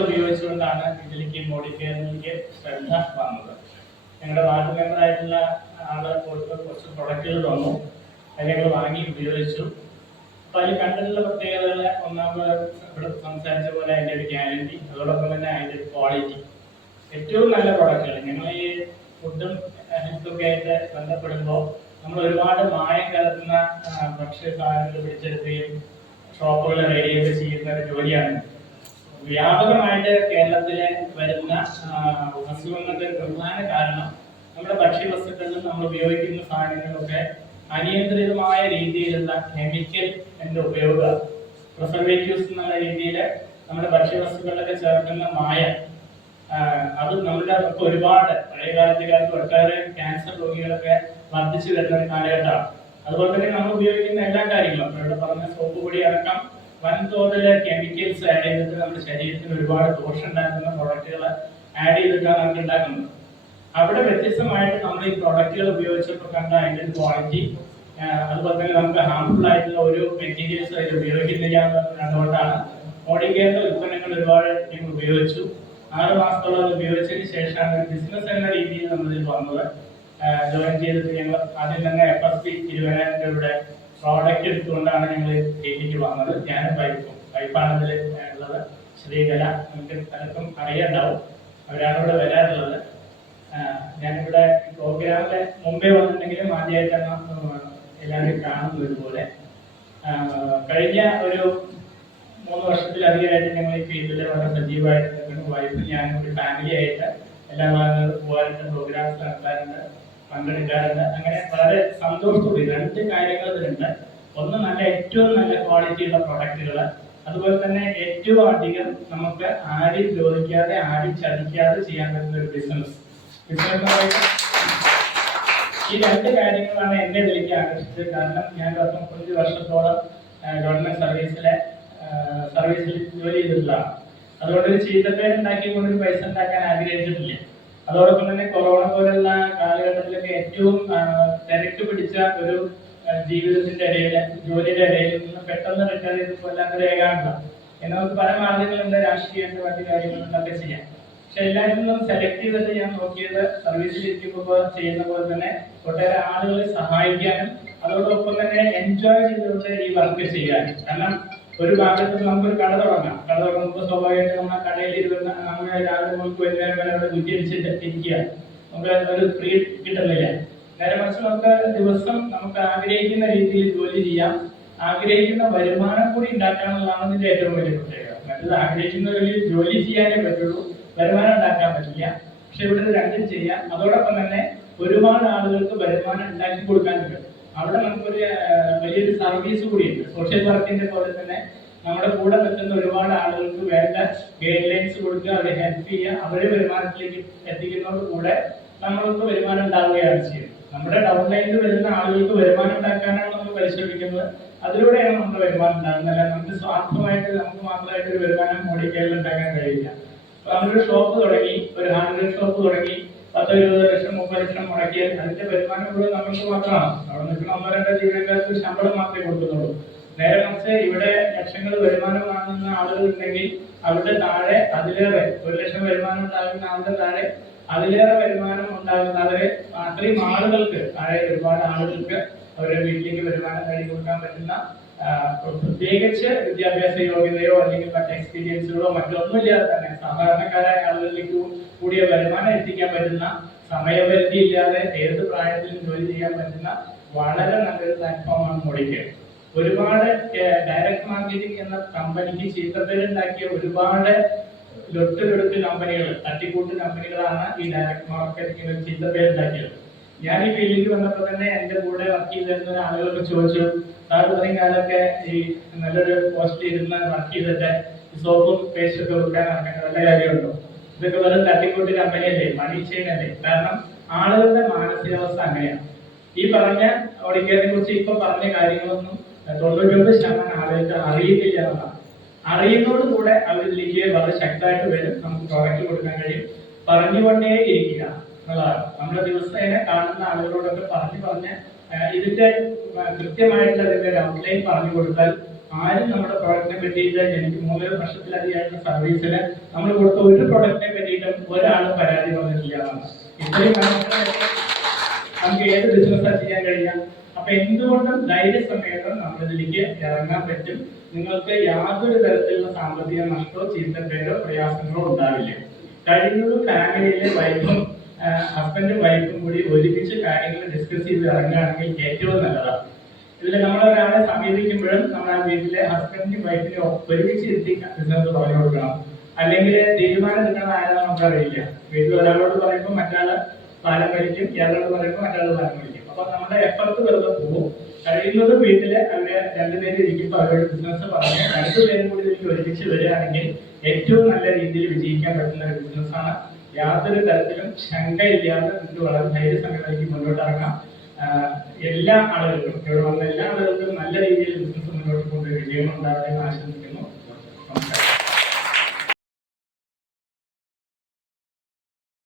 ഉപയോഗിച്ചുകൊണ്ടാണ് ഇതിലേക്ക് മോഡിഫിക്കേഷനിലേക്ക് ശ്രദ്ധ വന്നത്. ഞങ്ങളുടെ വാർഡ് മെമ്പറായിട്ടുള്ള ആൾ കൊടുത്ത കുറച്ച് പ്രൊഡക്റ്റുകൾ തന്നു. അത് ഞങ്ങൾ വാങ്ങി ഉപയോഗിച്ചു. അപ്പൊ അതിൽ കണ്ടിട്ടുള്ള പ്രത്യേകതകൾ ഒന്നാമത് ഇവിടെ സംസാരിച്ച പോലെ അതിന്റെ ഒരു ഗ്യാരണ്ടി അതോടൊപ്പം തന്നെ അതിന്റെ ഒരു ക്വാളിറ്റി ഏറ്റവും നല്ല പ്രൊഡക്റ്റുകൾ ഞങ്ങൾ ഈ ഫുഡും ഹെൽത്തൊക്കെ ആയിട്ട് ബന്ധപ്പെടുമ്പോൾ നമ്മൾ ഒരുപാട് മായം കലർത്തുന്ന ഭക്ഷ്യ സാധനങ്ങൾ പിടിച്ചെടുക്കുകയും ഷോപ്പുകൾ റെഡിയൊക്കെ ചെയ്യുന്ന ഒരു ജോലിയാണ്. വ്യാപകമായിട്ട് കേരളത്തിലെ വരുന്ന അസുഖങ്ങളുടെ പ്രധാന കാരണം നമ്മുടെ ഭക്ഷ്യവസ്തുക്കളിലും നമ്മൾ ഉപയോഗിക്കുന്ന സാധനങ്ങളൊക്കെ അനിയന്ത്രിതമായ രീതിയിലുള്ള കെമിക്കൽ എന്റെ ഉപയോഗം പ്രിസർവേറ്റീവ്സ് എന്നുള്ള രീതിയിൽ നമ്മുടെ ഭക്ഷ്യവസ്തുക്കളിലൊക്കെ ചേർക്കുന്ന മായ അത് നമ്മുടെ ഒക്കെ ഒരുപാട് പഴയ കാലത്തെ ഒട്ടേറെ ക്യാൻസർ രോഗികളൊക്കെ വർദ്ധിച്ചു വരുന്ന ഒരു കാലഘട്ടമാണ്. അതുപോലെ തന്നെ നമ്മൾ ഉപയോഗിക്കുന്ന എല്ലാ കാര്യങ്ങളും ഇവിടെ പറഞ്ഞ സോപ്പ് പൊടി അടക്കം വൻതോതിൽ കെമിക്കൽസ് ആഡ് ചെയ്തിട്ട് നമ്മുടെ ശരീരത്തിന് ഒരുപാട് ദോഷം ഉണ്ടാക്കുന്ന ആഡ് ചെയ്തിട്ടാണ് നമുക്ക് ഉണ്ടാക്കുന്നത്. അവിടെ വ്യത്യസ്തമായിട്ട് നമ്മൾ ഈ പ്രോഡക്റ്റുകൾ ഉപയോഗിച്ചപ്പോൾ കണ്ട അതിന്റെ ക്വാളിറ്റി അതുപോലെ തന്നെ നമുക്ക് ഹാർംഫുൾ ആയിട്ടുള്ള ഒരു മെറ്റീരിയൽസ് അതിൽ ഉപയോഗിക്കുന്നില്ല എന്ന് കണ്ടുകൊണ്ടാണ് മോഡിക്കേണ്ട ഉൽപ്പന്നങ്ങൾ ഒരുപാട് ഞങ്ങൾ ഉപയോഗിച്ചു. ആറ് മാസത്തോളം ഉപയോഗിച്ചതിന് ശേഷമാണ് ബിസിനസ് എന്ന രീതിയിൽ നമ്മൾ ഇതിൽ വന്നത് ജോയിൻ ചെയ്തിട്ട് ഞങ്ങൾ ആദ്യം തന്നെ F S P Thiruvananthapuram product എടുത്തുകൊണ്ടാണ് ഞങ്ങൾ ഇതിലേക്ക് വന്നത്. ഞാനും വൈഫും. വൈഫാണ് ഇതിൽ ഉള്ളത്. ശ്രീകല നമുക്ക് പലർക്കും അറിയാണ്ടാവും. അവരാണ് ഇവിടെ വരാറുള്ളത്. ഞാനിവിടെ പ്രോഗ്രാമിലെ മുമ്പേ വന്നിട്ടുണ്ടെങ്കിലും ആദ്യമായിട്ടാണ് എല്ലാവരും കാണുന്നത് ഇതുപോലെ. കഴിഞ്ഞ ഒരു മൂന്ന് വർഷത്തിലധികമായിട്ട് ഞങ്ങൾ ഈ ഫീൽഡിൽ വളരെ സജീവമായിട്ട് നിൽക്കുന്നു. വൈഫും ഞാനും ഒരു ഫാമിലി ആയിട്ട് എല്ലാ ഭാഗങ്ങളിലും പോകാറുണ്ട് പ്രോഗ്രാംസ് നടത്താറുണ്ട്. പങ്കെടുക്കാറുണ്ട്. അങ്ങനെ വളരെ സന്തോഷത്തോടെ രണ്ട് കാര്യങ്ങൾ ഇതിലുണ്ട് ഒന്ന് നല്ല ഏറ്റവും നല്ല ക്വാളിറ്റിയുള്ള പ്രൊഡക്റ്റുകൾ അതുപോലെ തന്നെ ഏറ്റവും അധികം നമുക്ക് ആരും ചോദിക്കാതെ ആരും ചതിക്കാതെ ചെയ്യാൻ പറ്റുന്ന ഒരു ബിസിനസ് ഈ രണ്ട് കാര്യങ്ങളാണ് എന്നെ ഇതിലേക്ക് ആകർഷിച്ചത്. കാരണം ഞാൻ പത്ത് കുറച്ച് വർഷത്തോളം ഗവൺമെന്റ് സർവീസിലെ സർവീസിൽ ജോലി ചെയ്തിട്ടുള്ളതാണ്. അതുകൊണ്ട് ഒരു ചീത്തപ്പേരുണ്ടാക്കി ഒരു പൈസ ഉണ്ടാക്കാൻ ആഗ്രഹിച്ചിട്ടില്ല. അതോടൊപ്പം തന്നെ കൊറോണ പോലുള്ള കാലഘട്ടത്തിലൊക്കെ ഏറ്റവും തിരക്ക് പിടിച്ച ഒരു ജീവിതത്തിന്റെ ഇടയിൽ ജോലിയുടെ ഇടയിൽ നിന്ന് പെട്ടെന്ന് റിട്ടയർ ചെയ്ത് കൊല്ലാത്തൊരു എന്ന് നമുക്ക് പല മാർഗങ്ങളുണ്ട് രാഷ്ട്രീയമായിട്ട് മറ്റു കാര്യങ്ങളുണ്ടൊക്കെ ചെയ്യാം. പക്ഷെ എല്ലാവരും നിന്നും സെലക്ട് ചെയ്തിട്ട് ഞാൻ നോക്കിയത് സർവീസിൽ ഇരിക്കുമ്പോൾ ചെയ്യുന്ന പോലെ തന്നെ ഒട്ടേറെ ആളുകളെ സഹായിക്കാനും അതോടൊപ്പം തന്നെ എൻജോയ് ചെയ്തുകൊണ്ട് ഈ വർക്ക് ചെയ്യാനും കാരണം ഒരു ഭാഗത്ത് നമുക്കൊരു കട തുടങ്ങാം. കട തുടങ്ങുമ്പോൾ സ്വാഭാവികമായിട്ട് നമ്മൾ കടയിൽ ഇരുന്ന് നമ്മൾ രാവിലെ നമുക്ക് വൈകുന്നേരം വരെ അവിടെ ഇരിക്കുക. നമുക്ക് ഒരു ഫ്രീ കിട്ടുന്നില്ല നേരെ മറിച്ച് നമുക്ക് ദിവസം നമുക്ക് ആഗ്രഹിക്കുന്ന രീതിയിൽ ജോലി ചെയ്യാം. ആഗ്രഹിക്കുന്ന വരുമാനം കൂടി ഉണ്ടാക്കാന്നുള്ളതാണ് ഇതിന്റെ ഏറ്റവും വലിയ പ്രത്യേകത. മറ്റത് ആഗ്രഹിക്കുന്ന ഒരു ജോലി ചെയ്യാനേ പറ്റുള്ളൂ വരുമാനം ഉണ്ടാക്കാൻ പറ്റില്ല. പക്ഷെ ഇവിടെ രണ്ടും ചെയ്യാം. അതോടൊപ്പം തന്നെ ഒരുപാട് ആളുകൾക്ക് വരുമാനം ഉണ്ടാക്കി കൊടുക്കാൻ പറ്റും. അവിടെ നമുക്കൊരു വലിയൊരു സർവീസ് കൂടിയുണ്ട്. സോഷ്യൽ വർക്കിന്റെ പോലെ തന്നെ നമ്മുടെ കൂടെ നിൽക്കുന്ന ഒരുപാട് ആളുകൾക്ക് വേണ്ട ഗൈഡ് ലൈൻസ് കൊടുക്കുക അവരെ ഹെൽപ്പ് ചെയ്യുക അവരെ വരുമാനത്തിലേക്ക് എത്തിക്കുന്നതോട് കൂടെ നമ്മൾക്ക് വരുമാനം ഉണ്ടാവുകയാണ് ചെയ്യുന്നത്. നമ്മുടെ ഡൗൺ ലൈനിൽ വരുന്ന ആളുകൾക്ക് വരുമാനം ഉണ്ടാക്കാനാണ് നമ്മൾ പരിശ്രമിക്കുന്നത്. അതിലൂടെയാണ് നമ്മുടെ വരുമാനം ഉണ്ടാകുന്നത്. നമുക്ക് സ്വാർത്ഥമായിട്ട് നമുക്ക് മാത്രമായിട്ട് ഒരു വരുമാനം മോഡിക്കലിൽ ഉണ്ടാക്കാൻ കഴിയില്ല. അപ്പൊ നമ്മളൊരു ഷോപ്പ് തുടങ്ങി ഒരു ഹാർഡ്വെയർ ഷോപ്പ് തുടങ്ങി പത്തോ ഇരുപത് ലക്ഷം മുപ്പത് ലക്ഷം മുടക്കിയാൽ അതിന്റെ വരുമാനം കൂടെ നമുക്ക് മാത്രമാണ്. അവിടെ നിൽക്കുന്ന ഒന്നോ രണ്ടോ ജീവനക്കാർക്ക് ശമ്പളം മാത്രമേ കൊടുക്കുന്നുള്ളൂ. നേരെ മറിച്ച് ഇവിടെ ലക്ഷങ്ങൾ വരുമാനം വാങ്ങുന്ന ആളുകൾ ഉണ്ടെങ്കിൽ അവിടെ താഴെ അതിലേറെ ഒരു ലക്ഷം വരുമാനം ഉണ്ടാകുന്ന ആളുടെ താഴെ അതിലേറെ വരുമാനം ഉണ്ടാകുന്ന അവരെ അത്രയും ആളുകൾക്ക് താഴെ ഒരുപാട് ആളുകൾക്ക് അവരുടെ വീട്ടിലേക്ക് വരുമാനം കഴിഞ്ഞു കൊടുക്കാൻ പറ്റുന്ന പ്രത്യേകിച്ച് വിദ്യാഭ്യാസ യോഗ്യതയോ അല്ലെങ്കിൽ മറ്റ് എക്സ്പീരിയൻസുകളോ മറ്റൊന്നുമില്ലാതെ തന്നെ സാധാരണക്കാരായ ആളുകളിലേക്ക് കൂടിയ വരുമാനം എത്തിക്കാൻ പറ്റുന്ന സമയപരിധി ഇല്ലാതെ ഏത് പ്രായത്തിലും ജോലി ചെയ്യാൻ പറ്റുന്ന വളരെ നല്ലൊരു പ്ലാറ്റ്ഫോമാണ് മോഡിക്ക് ഒരുപാട് ഡയറക്ട് മാർക്കറ്റിംഗ് എന്ന കമ്പനിക്ക് ചീത്തപ്പേരുണ്ടാക്കിയ ഒരുപാട് ലൊട്ടിലൊടുത്ത് കമ്പനികൾ തട്ടിക്കൂട്ട് കമ്പനികളാണ് ഈ ഡയറക്ട് മാർക്കറ്റിംഗിന് ചീത്തപ്പേരുണ്ടാക്കിയത്. ഞാൻ ഈ ഫീൽഡിൽ വന്നപ്പോൾ തന്നെ എന്റെ കൂടെ വർക്ക് ചെയ്തിരുന്ന ആളുകളൊക്കെ ചോദിച്ചു സാർ ഇത്രയും കാലമൊക്കെ ഈ നല്ലൊരു പോസ്റ്റ് ഇരുന്ന് വർക്ക് ചെയ്തിട്ട് സോപ്പും പേസ്റ്റ് ഒക്കെ കൊടുക്കാൻ നടക്കേണ്ട വല്ല കാര്യമുണ്ടോ? ഇതൊക്കെ വെറും തട്ടിക്കൂട്ട് കമ്പനിയല്ലേ മണി ചെയിൻ അല്ലേ? കാരണം ആളുകളുടെ മാനസികാവസ്ഥ അങ്ങനെയാണ് ഈ പറഞ്ഞ ഓഡിറ്റോറിയത്തെ കുറിച്ച് ഇപ്പൊ പറഞ്ഞ കാര്യങ്ങളൊന്നും തൊണ്ണൂറ്റൊമ്പത് ശതമാനം ആളുകൾക്ക് അറിയുന്നില്ല എന്നതാണ് അറിയുന്നതോട് കൂടെ അവർ ഇതിലേക്ക് വളരെ ശക്തമായിട്ട് വരും. നമുക്ക് പ്രോഡക്റ്റ് കൊടുക്കാൻ കഴിയും. പറഞ്ഞുകൊണ്ടേ ഇരിക്കുക എന്നുള്ളതാണ് നമ്മുടെ ദിവസേന കാണുന്ന ആളുകളോടൊക്കെ പറഞ്ഞു പറഞ്ഞ് ഇതിന്റെ കൃത്യമായിട്ടുള്ള ഇതിന്റെ ഔട്ട്ലൈൻ പറഞ്ഞു കൊടുത്താൽ ആരും നമ്മുടെ പ്രോഡക്റ്റിനെ പറ്റിയിട്ട് എനിക്ക് മൂന്നര വർഷത്തിലധികമായിട്ട് സർവീസിൽ നമ്മൾ കൊടുത്ത ഒരു പ്രോഡക്റ്റിനെ പറ്റിയിട്ടും ഒരാൾ പരാതി പറഞ്ഞിട്ടില്ല. ഇത്രയും നമുക്ക് ഏത് ബിസിനസ് ചെയ്യാൻ കഴിയാം? അപ്പൊ എന്തുകൊണ്ടും ധൈര്യസമേതം നമ്മളിതിലേക്ക് ഇറങ്ങാൻ പറ്റും. നിങ്ങൾക്ക് യാതൊരു തരത്തിലുള്ള സാമ്പത്തിക നഷ്ടമോ ചീത്തപ്പേരോ പ്രയാസങ്ങളോ ഉണ്ടാവില്ല. കഴിയുന്നത് ഫാമിലിയിലെ വൈഫും ഹസ്ബൻഡും വൈഫും കൂടി ഒരുമിച്ച് കാര്യങ്ങൾ ഡിസ്കസ് ചെയ്ത് ഇറങ്ങുകയാണെങ്കിൽ ഏറ്റവും നല്ലതാണ്. ഇതിൽ നമ്മൾ ഒരാളെ സമീപിക്കുമ്പോഴും നമ്മൾ ആ വീട്ടിലെ ഹസ്ബൻഡിനും വൈഫിനും ഒരുമിച്ച് എത്തി ബിസിനസ് പറഞ്ഞു കൊടുക്കണം. അല്ലെങ്കിൽ തീരുമാനം എടുക്കണം ആരാന്ന് നമുക്കറിയില്ല. വീട്ടിൽ ഒരാളോട് പറയുമ്പോൾ മറ്റാൾ പാലം കഴിക്കും ഇയാളോട് പറയുമ്പോൾ മറ്റാൾ പാലം കഴിക്കും അപ്പൊ നമ്മുടെ എഫർട്ട് വെറുതെ പോകും. കഴിയുന്നത് വീട്ടിലെ അവരെ രണ്ടുപേരും ഇരിക്കുമ്പോൾ അവരുടെ ബിസിനസ് പറഞ്ഞ്. രണ്ടുപേരും കൂടി ഒരുമിച്ച് വരികയാണെങ്കിൽ ഏറ്റവും നല്ല രീതിയിൽ വിജയിക്കാൻ പറ്റുന്ന ഒരു ബിസിനസ്സാണ് യാതൊരു തരത്തിലും ശങ്കയില്ലാതെ നമുക്ക് വളരെ ധൈര്യസംഘടനയ്ക്ക് മുന്നോട്ടിറങ്ങാം. എല്ലാ ആളുകൾക്കും ഇവിടെ വന്ന എല്ലാ ആളുകൾക്കും നല്ല രീതിയിൽ ബിസിനസ് മുന്നോട്ട് കൊണ്ട് വിജയം ഉണ്ടാകട്ടെ എന്ന് ആശംസിക്കുന്നു.